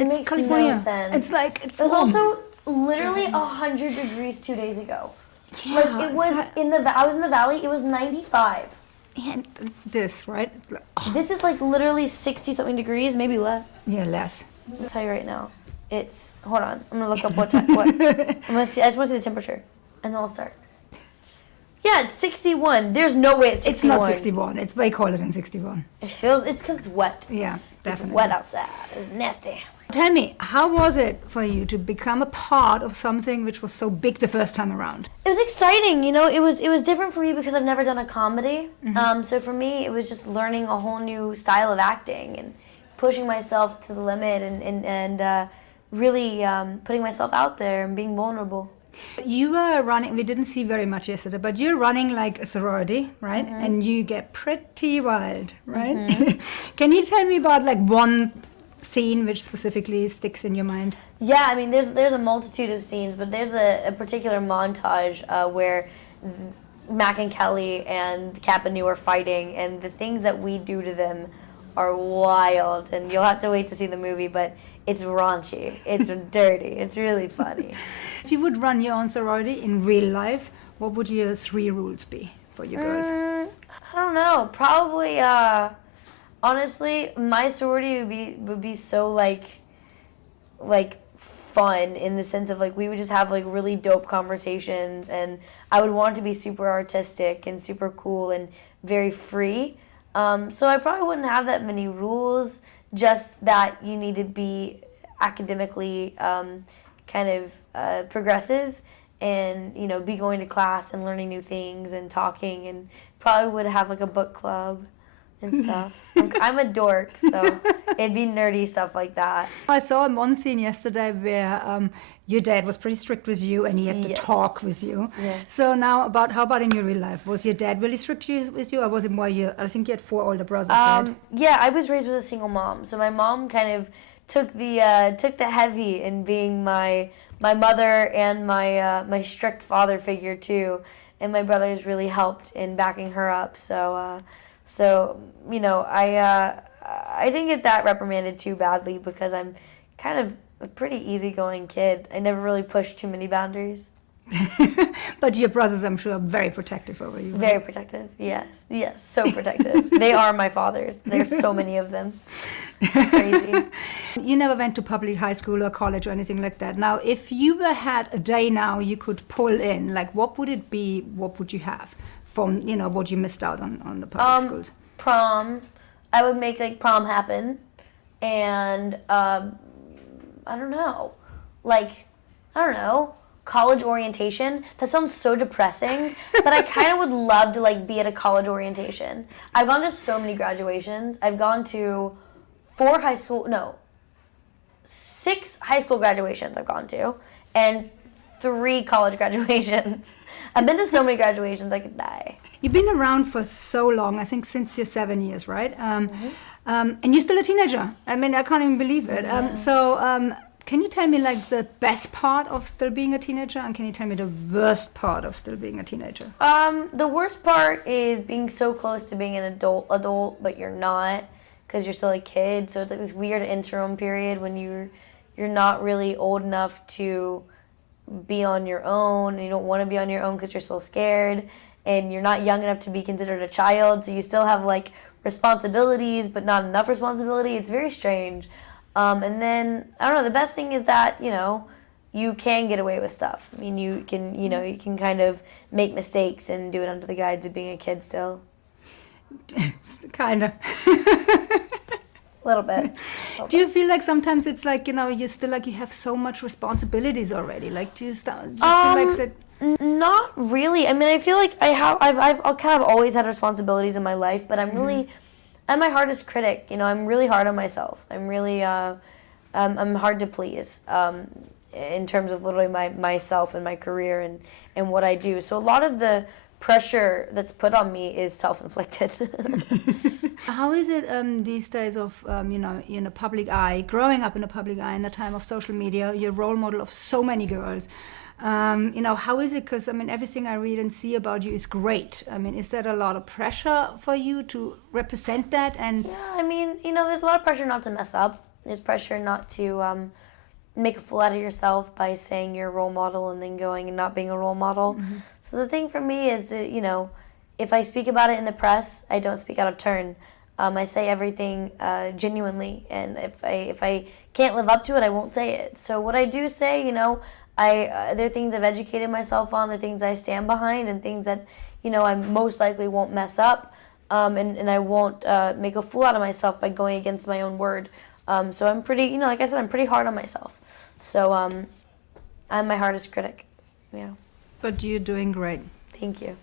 It makes California. no sense. It's like, it's It was warm. also literally 100 degrees 2 days ago. Yeah, Like, it was I was in the valley, it was 95. And this, right? It's like, oh, This is like literally 60 something degrees, maybe less. yeah, less. I'll tell you right now. Hold on, I'm gonna look up what I'm gonna see, I just wanna see the temperature. And then I'll start. Yeah, it's 61. There's no way it's 61. It's not 61. It's way colder than 61. It's because it's wet. Yeah, definitely. It's wet outside. It's nasty. Tell me, how was it for you to become a part of something which was so big the first time around? It was exciting, you know. It was different for me because I've never done a comedy. So for me, it was just learning a whole new style of acting and pushing myself to the limit and really putting myself out there and being vulnerable. You were running, we didn't see very much yesterday, but you're running like a sorority, right? And you get pretty wild, right? Can you tell me about like one scene which specifically sticks in your mind? Yeah, I mean, there's a multitude of scenes, but there's a particular montage where Mac and Kelly and Cap and New are fighting, and the things that we do to them are wild, and you'll have to wait to see the movie, but it's raunchy, it's dirty, it's really funny. If you would run your own sorority in real life, what would your 3 rules be for your girls? I don't know, probably, honestly, my sorority would be so like fun in the sense of like we would just have like really dope conversations, and I would want it to be super artistic and super cool and very free. So I probably wouldn't have that many rules, just that you need to be academically kind of progressive and, you know, be going to class and learning new things and talking, and probably would have like a book club and stuff. I'm a dork, so it'd be nerdy stuff like that. I saw one scene yesterday where your dad was pretty strict with you and he had to talk with you. Yes. So now, how about in your real life? Was your dad really strict with you, or was it more I think you had 4 older brothers, right? Yeah, I was raised with a single mom, so my mom kind of took the heavy in being my mother and my strict father figure too, and my brothers really helped in backing her up. So you know, I didn't get that reprimanded too badly because I'm kind of a pretty easygoing kid. I never really pushed too many boundaries. But your brothers, I'm sure, are very protective over you. Very protective, yes, so protective. They are my fathers. There's so many of them. Crazy. You never went to public high school or college or anything like that. Now, if you had a day now you could pull in, like what would it be, what would you have from, you know, what you missed out on the public schools? Prom. I would make like prom happen, and I don't know, college orientation. That sounds so depressing, but I kind of would love to like be at a college orientation. I've gone to so many graduations. I've gone to 6 high school graduations I've gone to, and 3 college graduations. I've been to so many graduations I could die. You've been around for so long, I think since you're 7 years, right? And you're still a teenager. I mean, I can't even believe it. Can you tell me like the best part of still being a teenager, and can you tell me the worst part of still being a teenager? The worst part is being so close to being an adult, but you're not, because you're still a kid. So it's like this weird interim period when you're not really old enough to be on your own, and you don't want to be on your own because you're still scared, and you're not young enough to be considered a child, so you still have like responsibilities but not enough responsibility. It's very strange. And then I don't know, the best thing is that, you know, you can get away with stuff. I mean, you can kind of make mistakes and do it under the guise of being a kid still. Kind of. A little bit. Do you feel like sometimes it's like, you know, you still like you have so much responsibilities already? Like, do you feel like that? Not really. I mean, I feel like I've kind of always had responsibilities in my life, but I'm my hardest critic. You know, I'm really hard on myself. I'm really I'm hard to please in terms of literally myself and my career and what I do. So a lot of the pressure that's put on me is self-inflicted. How is it these days of, you know, in a public eye, growing up in a public eye in a time of social media, you're a role model of so many girls. You know, how is it? Because, I mean, everything I read and see about you is great. I mean, is there a lot of pressure for you to represent that? And yeah, I mean, you know, there's a lot of pressure not to mess up. There's pressure not to make a fool out of yourself by saying you're a role model and then going and not being a role model. Mm-hmm. So the thing for me is that, if I speak about it in the press, I don't speak out of turn. I say everything genuinely, and if I can't live up to it, I won't say it. So what I do say, there are things I've educated myself on, there are things I stand behind, and things that, I most likely won't mess up, and I won't make a fool out of myself by going against my own word. So I'm pretty, like I said, I'm pretty hard on myself. So I'm my hardest critic. Yeah. But you're doing great. Thank you.